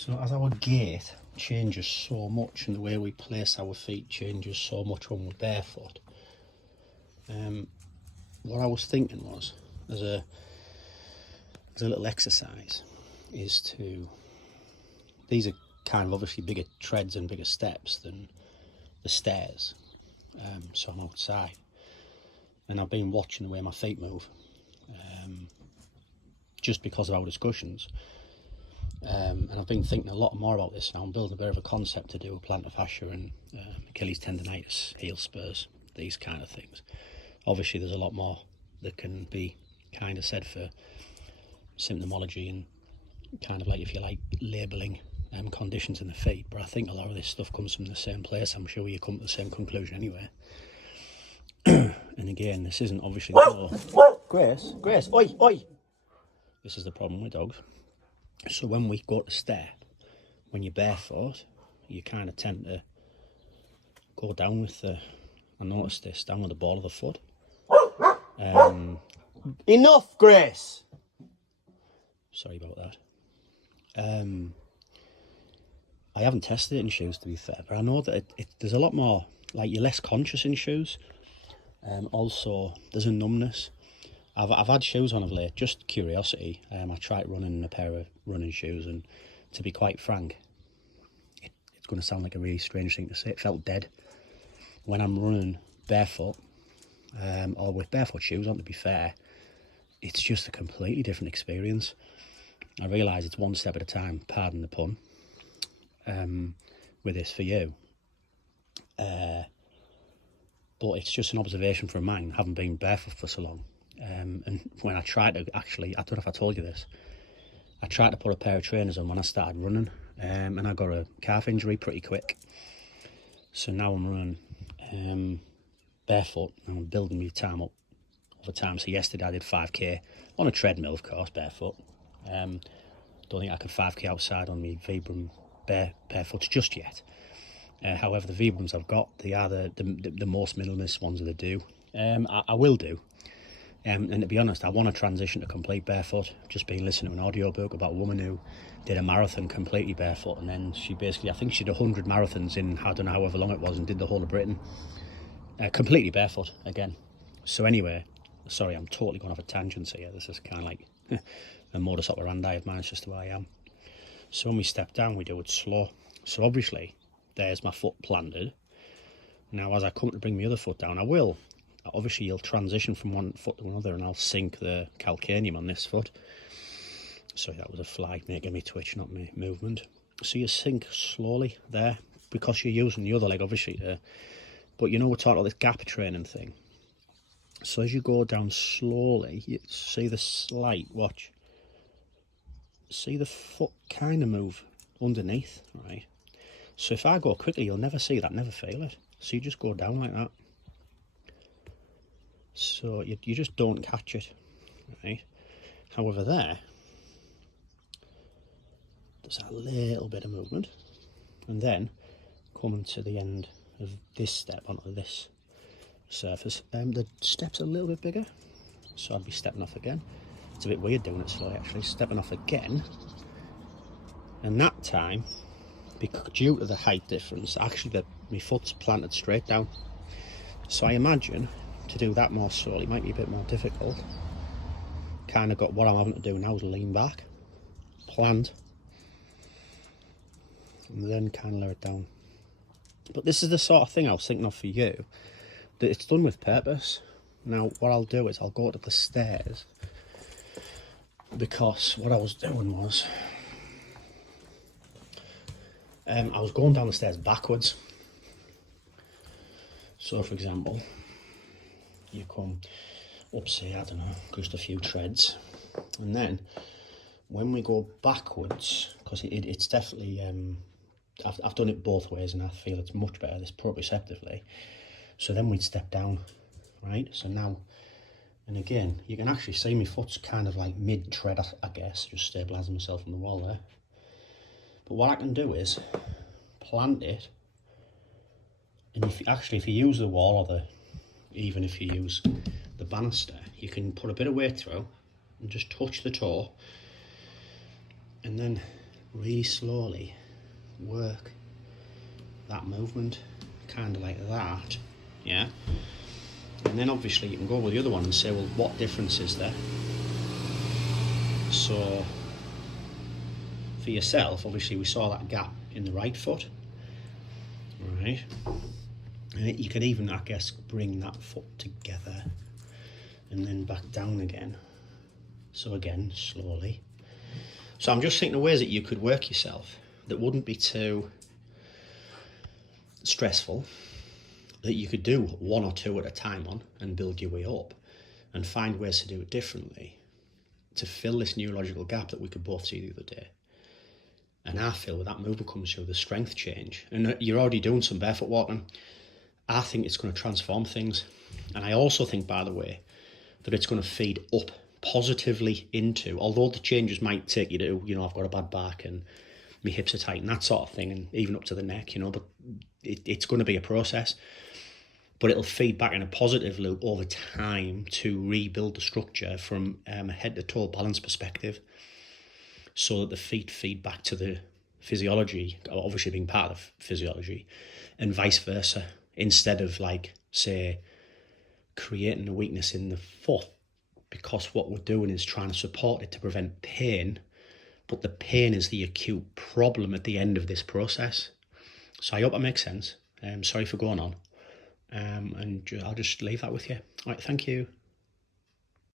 So as our gait changes so much and the way we place our feet changes so much when we're barefoot, what I was thinking was, as a little exercise, is to, these are kind of obviously bigger treads and bigger steps than the stairs, so I'm outside and I've been watching the way my feet move, just because of our discussions. And I've been thinking a lot more about this now. I'm building a bit of a concept to do with plantar fascia and Achilles tendonitis, heel spurs, these kind of things. Obviously there's a lot more that can be kind of said for symptomology and kind of like, if you like, labelling conditions in the feet, but I think a lot of this stuff comes from the same place. I'm sure you come to the same conclusion anyway. And again, this isn't obviously Grace, oi, oi! This is the problem with dogs. So when we go to step, when you're barefoot, you kind of tend to go down with the, I noticed this, down with the ball of the foot. Enough, Grace! Sorry about that. I haven't tested it in shoes, to be fair, but I know that there's a lot more, like, you're less conscious in shoes. Also, there's a numbness. I've had shoes on of late, just curiosity. I tried running in a pair of running shoes, and to be quite frank, it's going to sound like a really strange thing to say, it felt dead. When I'm running barefoot, or with barefoot shoes on, to be fair, it's just a completely different experience. I realise it's one step at a time, pardon the pun, with this for you. But it's just an observation from mine, having been barefoot for so long. And when I tried to actually, I don't know if I told you this, I tried to put a pair of trainers on when I started running, and I got a calf injury pretty quick. So now I'm running barefoot, and I'm building my time up over time. So yesterday I did 5k on a treadmill, of course, barefoot. Don't think I could 5k outside on my Vibram barefoot just yet. However, the Vibrams I've got, they are the most minimalist ones that I do. I will do. And to be honest, I want to transition to complete barefoot. Just been listening to an audiobook about a woman who did a marathon completely barefoot, and then she basically, I think she did 100 marathons in, I don't know however long it was, and did the whole of Britain completely barefoot again. So anyway, sorry, I'm totally going off a tangent here. This is kind of like a modus operandi of mine, it's just who I am. So when we step down, we do it slow. So obviously, there's my foot planted. Now as I come to bring my other foot down, I will. Obviously you'll transition from one foot to another, and I'll sink the calcaneum on this foot. Sorry, that was a fly making me twitch, not me movement. So you sink slowly there, because you're using the other leg obviously but you know, we're talking about this gap training thing. So as you go down slowly, you see the slight, watch, see the foot kind of move underneath, right? So if I go quickly, you'll never see that, never feel it. So you just go down like that. So you just don't catch it, right? However, there's a little bit of movement, and then coming to the end of this step onto this surface, the step's a little bit bigger, so I'd be stepping off again. It's a bit weird doing it slowly actually, stepping off again, and that time, because due to the height difference, actually my foot's planted straight down. So I imagine to do that more slowly might be a bit more difficult. Kind of got what I'm having to do now is lean back, plant, and then kind of lower it down. But this is the sort of thing I was thinking of for you, that it's done with purpose. Now what I'll do is I'll go to the stairs, because what I was doing was I was going down the stairs backwards. So for example, you come up, say, I don't know, just a few treads, and then when we go backwards, because it's definitely, I've done it both ways and I feel it's much better, this proprioceptively. So then we'd step down, right? So now, and again, you can actually see my foot's kind of like mid-tread, I guess, just stabilising myself on the wall there. But what I can do is plant it, and if you use the wall, or even if you use the banister, you can put a bit of weight through and just touch the toe, and then really slowly work that movement, kind of like that, yeah? And then obviously you can go with the other one and say, well, what difference is there? So for yourself, obviously we saw that gap in the right foot, right? And you could even, I guess, bring that foot together and then back down again. So again, slowly. So I'm just thinking of ways that you could work yourself that wouldn't be too stressful, that you could do one or two at a time on and build your way up and find ways to do it differently to fill this neurological gap that we could both see the other day. And I feel with that movement comes through the strength change. And you're already doing some barefoot walking. I think it's going to transform things. And I also think, by the way, that it's going to feed up positively into, although the changes might take you to, I've got a bad back and my hips are tight and that sort of thing, and even up to the neck, but it's going to be a process. But it'll feed back in a positive loop over time to rebuild the structure from a head to toe balance perspective, so that the feet feed back to the physiology, obviously being part of physiology, and vice versa, instead of, like, say, creating a weakness in the foot, because what we're doing is trying to support it to prevent pain, but the pain is the acute problem at the end of this process. So I hope that makes sense. Sorry for going on. And I'll just leave that with you. All right, thank you.